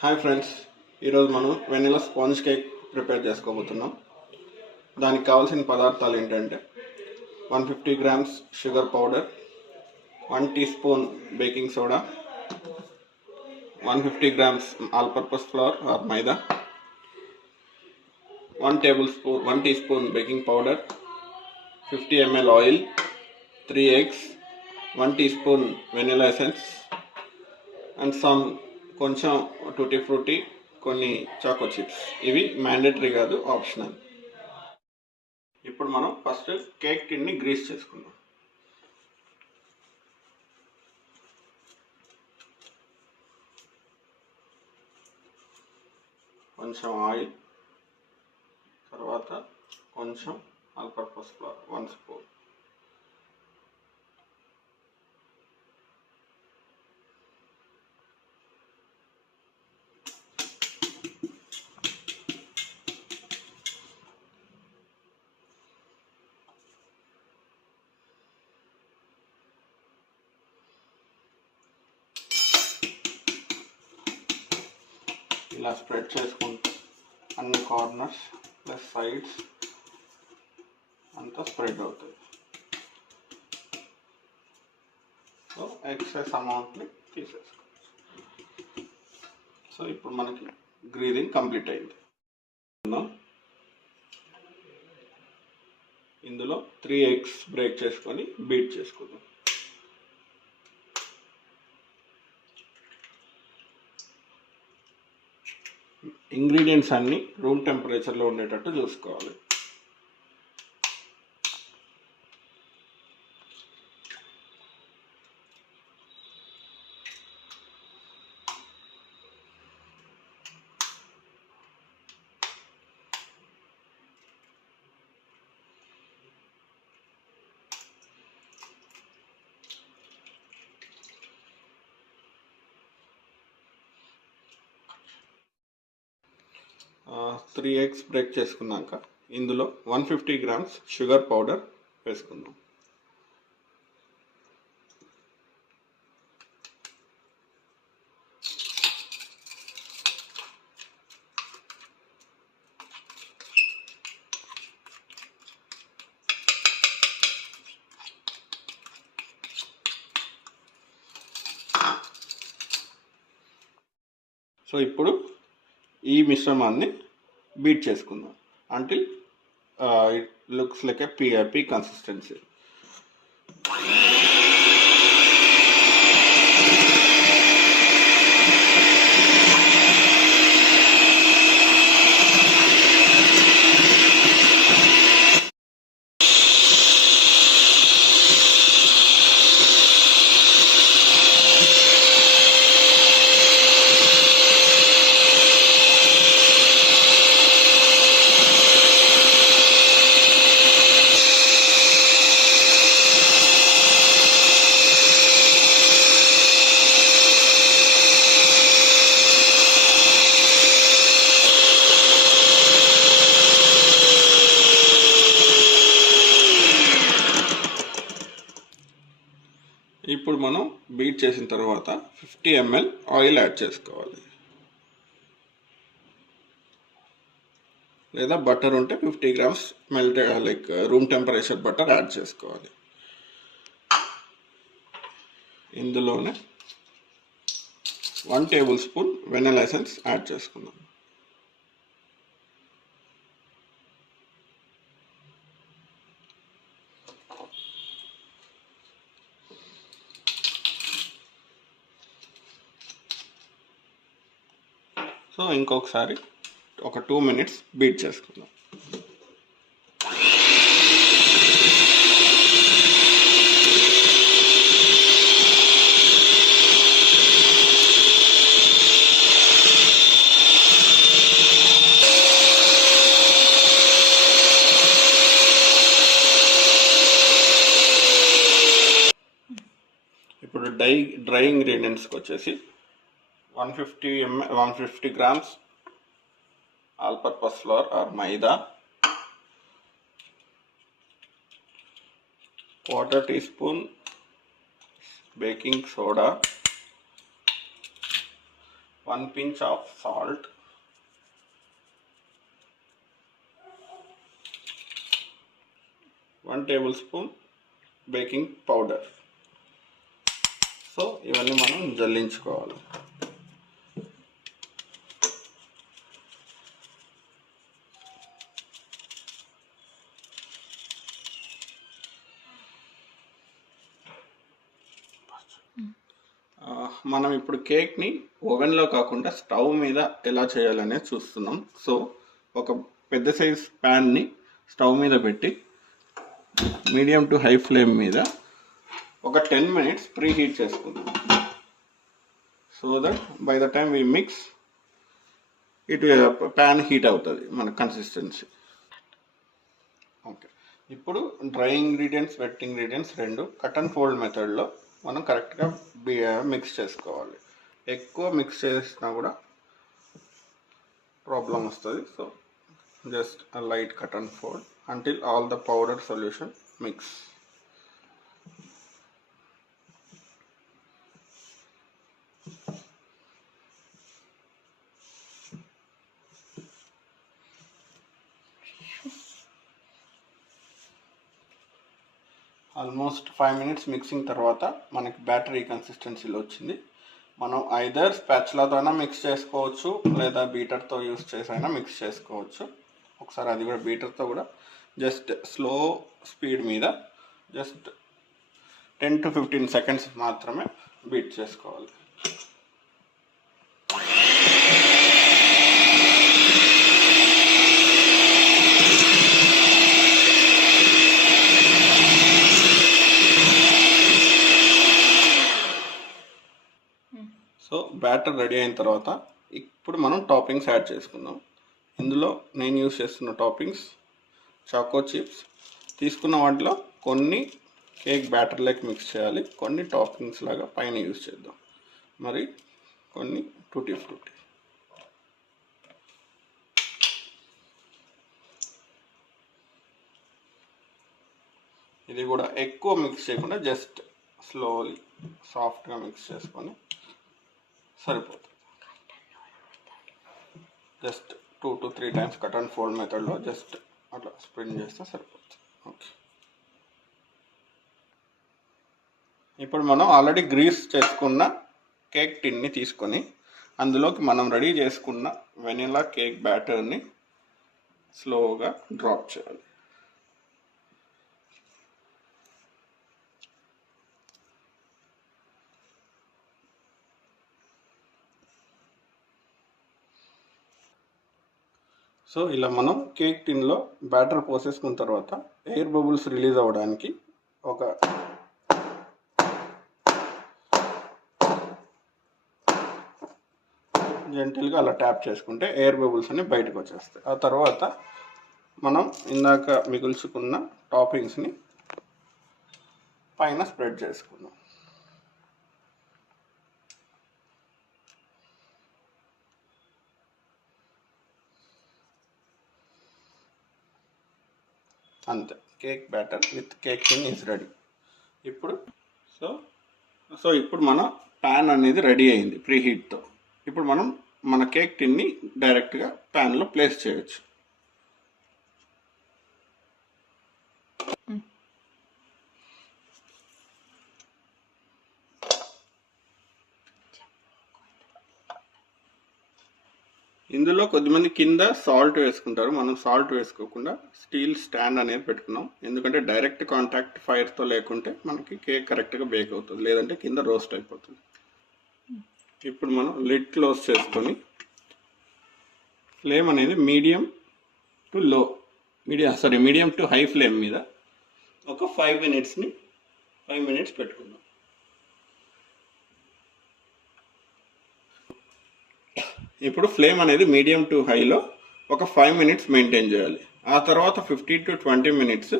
Hi friends, ఈరోజు మనం vanilla sponge cake prepare చేసుకోబోతున్నాం. దానికి కావాల్సిన పదార్థాలు ఏంటంటే 150 grams sugar powder, 1 tea spoon baking soda, 150 grams all purpose flour or maida, 1 tea spoon baking powder, 50 ml oil, 3 eggs, 1 టీ స్పూన్ vanilla essence and కొంచెం tutti frutti, కొన్ని చాకో చిప్స్. ఇవి మ్యాండేటరీ కాదు, ఆప్షనల్. ఇప్పుడు మనం ఫస్ట్ కేక్ టిన్ని గ్రీస్ చేసుకుందాం. కొంచెం ఆయిల్, తర్వాత కొంచెం ఆల్ పర్పస్ ఫ్లోర్ 1 స్పూన్, ఇలా స్ప్రెడ్ చేసుకుంటూ అన్ని కార్నర్స్ ప్లస్ సైడ్స్ అంతా స్ప్రెడ్ అవుతుంది. సో ఎక్సెస్ అమౌంట్ని తీసేసుకోవచ్చు. సో ఇప్పుడు మనకి గ్రీజింగ్ కంప్లీట్ అయింది. ఇందులో 3 eggs బ్రేక్ చేసుకొని బీట్ చేసుకుందాం. ఇంగ్రీడియంట్స్ అన్నీ రూమ్ టెంపరేచర్లో ఉండేటట్టు చూసుకోవాలి. త్రీ ఎగ్స్ బ్రేక్ చేసుకున్నాక ఇందులో 150 గ్రామ్స్ షుగర్ పౌడర్ వేసుకుందాం. సో ఇప్పుడు ఈ మిశ్రమాన్ని బీట్ చేసుకుందాం until it looks like A P consistency. ఇప్పుడు మనం బీట్ చేసిన తర్వాత 50 ml ఆయిల్ యాడ్ చేసుకోవాలి, లేదా బటర్ ఉంటే 50 grams melted like room temperature butter add చేసుకోవాలి. ఇందులోనే 1 table spoon vanilla essence add చేసుకుందాం. సో ఇంకొకసారి ఒక 2 minutes బీట్ చేసుకుందాం. ఇప్పుడు డ్రై ఇంగ్రీడియంట్స్కి వచ్చేసి 150 grams all purpose flour or maida, 1/4 teaspoon baking soda, 1 pinch of salt, 1 tablespoon baking powder. So ఇవన్నీ మనం జల్లించుకోవాలి. మనం ఇప్పుడు కేక్ని ఓవెన్లో కాకుండా స్టవ్ మీద ఎలా చేయాలనేది చూస్తున్నాం. సో ఒక పెద్ద సైజ్ ప్యాన్ని స్టవ్ మీద పెట్టి మీడియం టు హై ఫ్లేమ్ మీద ఒక 10 minutes ప్రీ హీట్ చేసుకుందాం. So that by the time we mix it pan heat అవుతుంది మన కన్సిస్టెన్సీ. ఓకే, ఇప్పుడు డ్రై ఇంగ్రీడియంట్స్ వెట్ ఇంగ్రీడియంట్స్ రెండు కట్ అండ్ ఫోల్డ్ మెథడ్లో మనం కరెక్ట్గా మిక్స్ చేసుకోవాలి. ఎక్కువ మిక్స్ చేసినా కూడా ప్రాబ్లం వస్తుంది. So just light cut and fold until all the powder solution mix. Almost 5 minutes mixing తర్వాత మనకి బ్యాటరీ కన్సిస్టెన్సీలో వచ్చింది. మనం ఐదర్ స్పాచులాతో అయినా మిక్స్ చేసుకోవచ్చు, లేదా బీటర్తో యూస్ చేసి అయినా మిక్స్ చేసుకోవచ్చు. ఒకసారి అది కూడా బీటర్తో కూడా జస్ట్ స్లో స్పీడ్ మీద జస్ట్ 10 to 15 seconds మాత్రమే బీట్ చేసుకోవాలి. సో బ్యాటర్ రెడీ అయిన తర్వాత ఇప్పుడు మనం టాపింగ్స్ యాడ్ చేసుకుందాం. ఇందులో నేను యూస్ చేస్తున్న టాపింగ్స్ చాకో చిప్స్. తీసుకున్న వాటిలో కొన్ని కేక్ బ్యాటర్ లెక్క మిక్స్ చేయాలి, కొన్ని టాపింగ్స్ లాగా పైన యూస్ చేద్దాం, మరి కొన్ని టూటీ ఫ్రూటీ. ఇది కూడా ఎక్కువ మిక్స్ చేయకుండా జస్ట్ స్లోలీ సాఫ్ట్గా మిక్స్ చేసుకొని సరిపోతుంది. జస్ట్ 2 to 3 times కట్ అండ్ ఫోల్డ్ మెథడ్లో జస్ట్ అట్లా స్ప్రెడ్ చేస్తే సరిపోతుంది. ఓకే, ఇప్పుడు మనం ఆల్రెడీ గ్రీస్ చేసుకున్న కేక్ టిన్ని తీసుకొని అందులోకి మనం రెడీ చేసుకున్న వెనిలా కేక్ బ్యాటర్ని స్లోగా డ్రాప్ చేయాలి. సో ఇలా మనం కేక్ టిన్లో బ్యాటర్ పోసేసుకున్న తర్వాత ఎయిర్ బబుల్స్ రిలీజ్ అవ్వడానికి ఒక జెంటిల్గా అలా ట్యాప్ చేసుకుంటే ఎయిర్ బబుల్స్ అన్ని బయటకు వచ్చేస్తాయి. ఆ తర్వాత మనం ఇందాక మిగుల్చుకున్న టాపింగ్స్ని పైన స్ప్రెడ్ చేసుకుందాం. అంతే, cake batter with cake tin is ready. ఇప్పుడు ఇప్పుడు మన ప్యాన్ అనేది రెడీ అయింది ప్రీ హీట్తో. ఇప్పుడు మనం మన కేక్ టిన్ని డైరెక్ట్గా ప్యాన్లో ప్లేస్ చేయొచ్చు. ఇందులో కొద్దిమంది కింద సాల్ట్ వేసుకుంటారు, మనం సాల్ట్ వేసుకోకుండా స్టీల్ స్టాండ్ అనేది పెట్టుకున్నాం. ఎందుకంటే డైరెక్ట్ కాంటాక్ట్ ఫైర్తో లేకుంటే మనకి కేక్ కరెక్ట్గా బేక్ అవుతుంది, లేదంటే కింద రోస్ట్ అయిపోతుంది. ఇప్పుడు మనం లిడ్ క్లోజ్ చేసుకొని ఫ్లేమ్ అనేది మీడియం టు హై ఫ్లేమ్ మీద ఒక 5 minutes పెట్టుకుందాం. ఇప్పుడు ఫ్లేమ్ అనేది మీడియం టు హైలో ఒక 5 minutes మెయింటైన్ చేయాలి. ఆ తర్వాత 15 to 20 minutes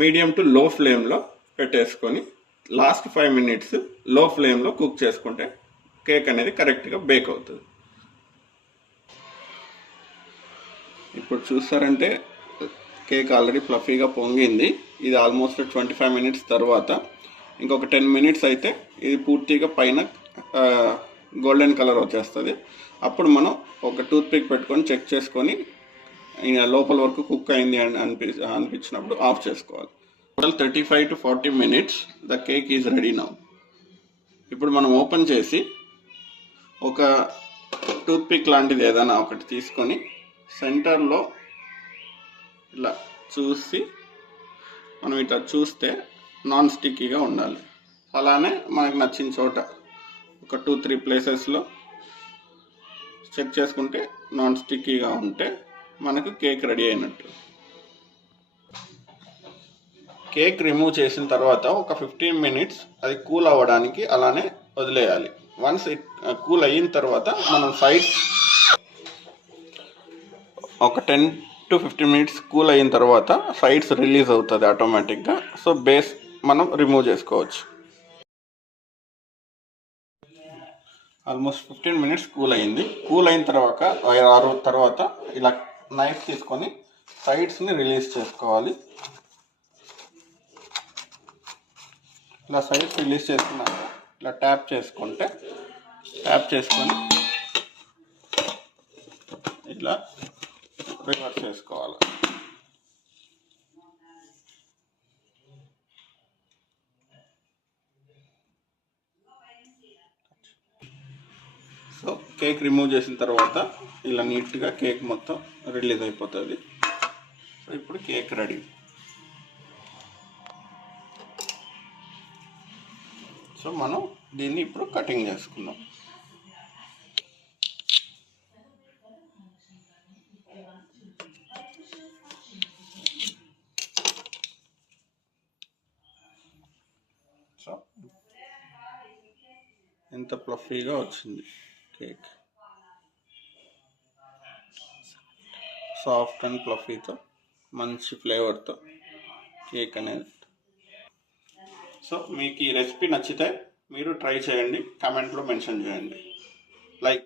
మీడియం టు లో ఫ్లేమ్లో పెట్టేసుకొని లాస్ట్ 5 minutes లో ఫ్లేమ్లో కుక్ చేసుకుంటే కేక్ అనేది కరెక్ట్గా బేక్ అవుతుంది. ఇప్పుడు చూస్తారంటే కేక్ ఆల్రెడీ ఫ్లఫీగా పొంగింది. ఇది ఆల్మోస్ట్ 25 minutes తర్వాత ఇంకొక 10 minutes అయితే ఇది పూర్తిగా పైన గోల్డెన్ కలర్ వచ్చేస్తుంది. అప్పుడు మనం ఒక టూత్ పిక్ పెట్టుకొని చెక్ చేసుకొని లోపల వరకు కుక్ అయింది అని అనిపించినప్పుడు ఆఫ్ చేసుకోవాలి. టోటల్ 35 to 40 minutes the cake is ready now. ఇప్పుడు మనం ఓపెన్ చేసి ఒక టూత్ పిక్ లాంటిది ఏదైనా ఒకటి తీసుకొని సెంటర్లో ఇలా చూసి మనం ఇట్లా చూస్తే నాన్ స్టిక్కీగా ఉండాలి. అలానే మనకు నచ్చిన చోట ఒక 2-3 ప్లేసెస్లో చెక్ చేసుకుంటే నాన్ స్టిక్కీగా ఉంటే మనకు కేక్ రెడీ అయినట్టు. కేక్ రిమూవ్ చేసిన తర్వాత ఒక 15 minutes అది కూల్ అవ్వడానికి అలానే వదిలేయాలి. వన్స్ ఇట్ కూల్ అయిన తర్వాత మనం సైడ్స్ ఒక 10 to 15 minutes కూల్ అయిన తర్వాత సైడ్స్ రిలీజ్ అవుతుంది ఆటోమేటిక్గా. సో బేస్ మనం రిమూవ్ చేసుకోవచ్చు. ఆల్మోస్ట్ 15 minutes కూల్ అయింది. కూల్ అయిన తర్వాత ఇలా నైఫ్ తీసుకొని సైడ్స్ని రిలీజ్ చేసుకోవాలి. ఇలా సైడ్స్ రిలీజ్ చేసుకున్నాక ఇలా ట్యాప్ చేసుకొని ఇట్లా రివర్స్ చేసుకోవాలి. సో కేక్ రిమూవ్ చేసిన తర్వాత ఇలా నీట్గా కేక్ మొత్తం రిలీజ్ అయిపోతుంది. సో ఇప్పుడు కేక్ రెడీ. సో మనం దీన్ని ఇప్పుడు కటింగ్ చేసుకుందాం. సో ఎంత ఫ్లఫీగా వచ్చింది కేక్, సాఫ్ట్ అండ్ ఫ్లఫీతో మంచి ఫ్లేవర్తో కేక్ అనేది. సో మీకు ఈ రెసిపీ నచ్చితే మీరు ట్రై చేయండి, కామెంట్లో మెన్షన్ చేయండి. లైక్